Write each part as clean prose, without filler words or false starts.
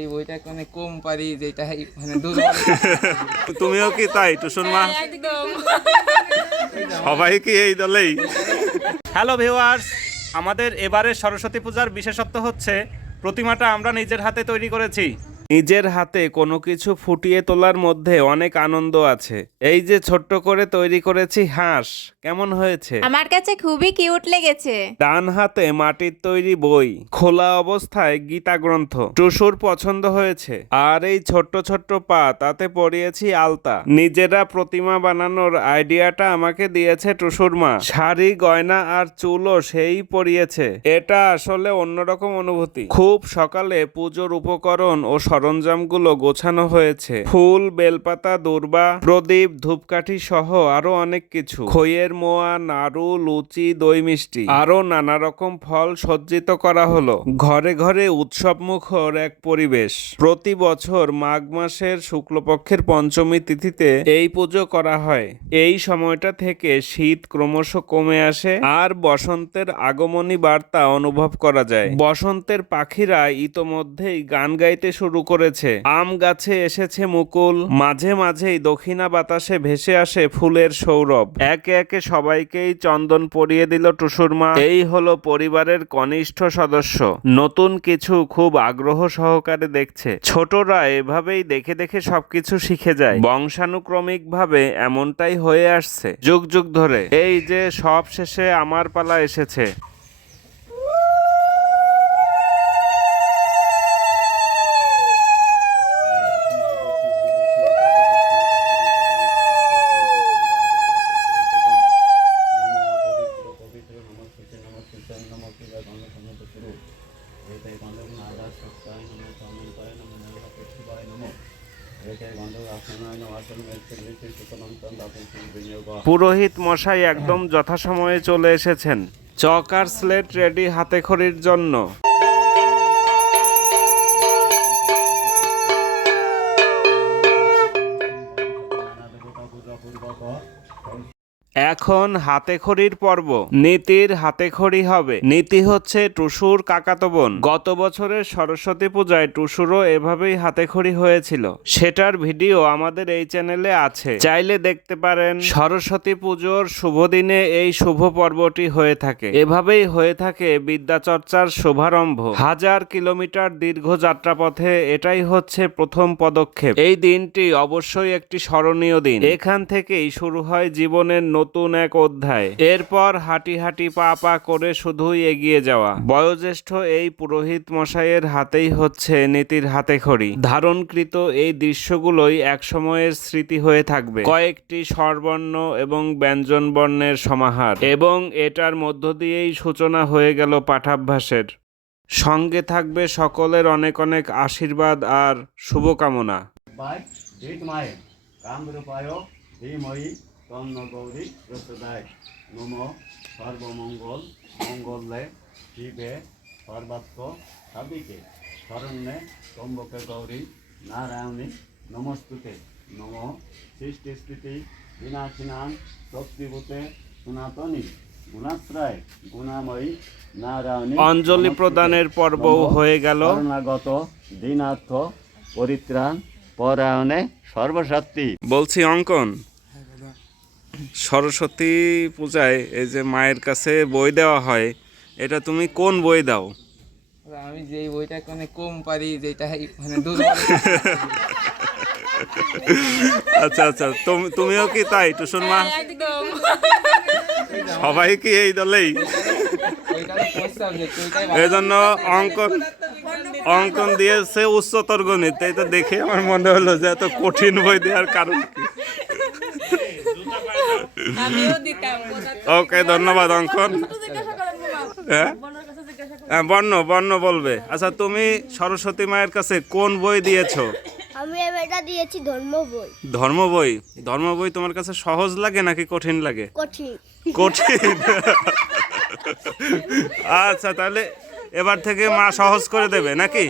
এই বইটা মানে কম পারি যেটা মানে দুর্বল। তুমিও কি তাই টুসুন মা? একদম। সবাই কি এই দলেই? হ্যালো ভিউয়ার্স, আমাদের এবারের সরস্বতী পূজার বিশেষত্ব হচ্ছে প্রতিমাটা আমরা নিজের হাতে তৈরি করেছি। নিজের হাতে কোনো কিছু ফুটিয়ে তোলার মধ্যে অনেক আনন্দ আছে। এই যে ছোট্ট করে তৈরি করেছি হাঁস, কেমন হয়েছে? আমার কাছে খুবই কিউট লেগেছে। ডান হাতে মাটির তৈরি বই, খোলা অবস্থায় গীতা গ্রন্থ। টুসুর পছন্দ হয়েছে। আর এই ছোট্ট ছোট্ট পা, তাতে পরিয়েছি আলতা। নিজেরা প্রতিমা বানানোর আইডিয়াটা আমাকে দিয়েছে টুসুর মা। শাড়ি, গয়না আর চুলও সেই পরিয়েছে। এটা আসলে অন্যরকম অনুভূতি। খুব সকালে পুজোর উপকরণ ও সরঞ্জামগুলো গোছানো হয়েছে। ফুল, বেলপাতা, দূর্বা, প্রদীপ, ধূপকাঠি সহ আরো অনেক কিছু। খইয়ের মোয়া, নাড়ু, লুচি, দই মিষ্টি আরো নানা রকম ফল সজ্জিত করা হলো। ঘরে ঘরে উৎসব মুখর এক পরিবেশ। প্রতি বছর মাঘ মাসের শুক্লপক্ষের পঞ্চমী তিথিতে এই পুজো করা হয়। এই সময়টা থেকে শীত ক্রমশ কমে আসে আর বসন্তের আগমনী বার্তা অনুভব করা যায়। বসন্তের পাখিরা ইতোমধ্যেই গান গাইতে শুরু করেছে। আম গাছে এসেছে মুকুল, মাঝে মাঝেই দক্ষিণা বাতাসে ভেসে আসে ফুলের সৌরভ। একে একে সবাইকেই চন্দন পরিয়ে দিল টুসুর মা। এই হলো পরিবারের কনিষ্ঠ সদস্য। নতুন কিছু খুব আগ্রহ সহকারে দেখছে। ছোটরা এভাবেই দেখে দেখে সবকিছু শিখে যায়। বংশানুক্রমিক ভাবে এমনটাই হয়ে আসছে যুগ যুগ ধরে। এই যে সব শেষে আমার পালা এসেছে। পুরোহিত মশাই একদম যথাসময়ে চলে এসেছেন। চক আর স্লেট রেডি হাতে খড়ির জন্য। এখন হাতেখড়ির পর্ব। নীতির হাতেখড়ি হবে। নীতি হচ্ছে টুসুর কাকাতো বোন। গত বছরের সরস্বতী পূজায় টুসুরও এভাবেই হাতেখড়ি হয়েছিল। সেটার ভিডিও আমাদের এই চ্যানেলে আছে, চাইলে দেখতে পারেন। সরস্বতী পুজোর শুভ দিনে এই শুভ পর্বটি হয়ে থাকে। এভাবেই হয়ে থাকে বিদ্যাচর্চার শুভারম্ভ। 1000 কিলোমিটার দীর্ঘ যাত্রাপথে এটাই হচ্ছে প্রথম পদক্ষেপ। এই দিনটি অবশ্যই একটি স্মরণীয় দিন। এখান থেকেই শুরু হয় জীবনের নতুন এক অধ্যায়। এরপর হাঁটি হাঁটি পা পা করে শুধুই এগিয়ে যাওয়া। বয়োজ্যেষ্ঠ এই পুরোহিত মশাইয়ের হাতেই হচ্ছে নীতির হাতেখড়ি। ধারণকৃত এই দৃশ্যগুলোই একসময়ের স্মৃতি হয়ে থাকবে। কয়েকটি স্বরবর্ণ এবং ব্যঞ্জন বর্ণের সমাহার, এবং এটার মধ্য দিয়েই সূচনা হয়ে গেল পাঠাভ্যাসের। সঙ্গে থাকবে সকলের অনেক অনেক আশীর্বাদ আর শুভকামনা। তন্ন গৌরী প্রসদায় নম সর্বমঙ্গল মঙ্গলে শিবে সর্বাত্ম সাবিকে শরণ্যে ত্রম্বকে গৌরী নারায়ণী নমস্তুতে নম সৃষ্টি স্থিতি বিনাশিনাং শক্তিভূতে সনাতনী গুণাশ্রয় গুণাময়ী নারায়ণী। অঞ্জলি প্রদানের পর্বও হয়ে গেল। শরণাগত দীনার্থ পরিত্রাণ পরায়ণে সর্বশক্তি। বলছি অঙ্কন, সরস্বতী পূজায় এই যে মায়ের কাছে বই দেওয়া হয়, এটা তুমি কোন বই দাও? আমি যেই বইটা মানে কম পারি যেটা মানে দুর্বল। আচ্ছা আচ্ছা, তুমিও কি তাই টুসুন মা? একদম। সবাই কি এই দলেই? এই জন্য অঙ্কন দিয়েছে উচ্চতর গণিত। এই তো দেখে আমার মনে হলো যে এত কঠিন বই দেওয়ার কারণ কি। ওকে, ধন্যবাদ অঙ্কন। হ্যাঁ, বর্ণ বলবে। আচ্ছা, তুমি সরস্বতী মায়ের কাছে কোন বই দিয়েছো? আমি এটা দিয়েছি ধর্ম বই। ধর্ম বই তোমার কাছে সহজ লাগে নাকি কঠিন লাগে? কঠিন। আচ্ছা, তাহলে এবার থেকে মা সহজ করে দেবে নাকি?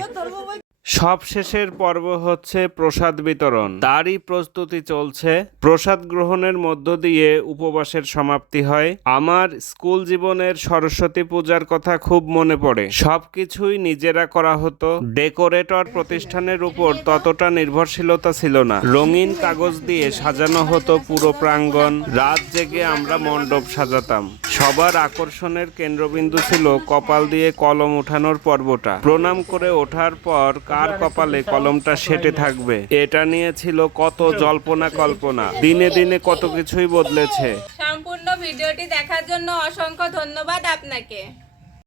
সব শেষের পর্ব হচ্ছে প্রসাদ বিতরণ, তারই প্রস্তুতি চলছে। প্রসাদ গ্রহণের মধ্য দিয়ে উপবাসের সমাপ্তি হয়। আমার স্কুল জীবনের সরস্বতী পূজার কথা খুব মনে পড়ে। সবকিছুই নিজেরা করা হতো। ডেকোরেটর প্রতিষ্ঠানের উপর ততটা নির্ভরশীলতা ছিল না। রঙিন কাগজ দিয়ে সাজানো হতো পুরো প্রাঙ্গণ। রাত জেগে আমরা মণ্ডপ সাজাতাম। সবার আকর্ষণের কেন্দ্রবিন্দু ছিল কপাল দিয়ে কলম উঠানোর পর্বটা। প্রণাম করে ওঠার পর কার কপালে কলমটা সেটে থাকবে, এটা নিয়ে ছিল কত জল্পনা কল্পনা। দিনে দিনে কত কিছুই বদলেছে। সম্পূর্ণ ভিডিওটি দেখার জন্য অসংখ্য ধন্যবাদ আপনাকে।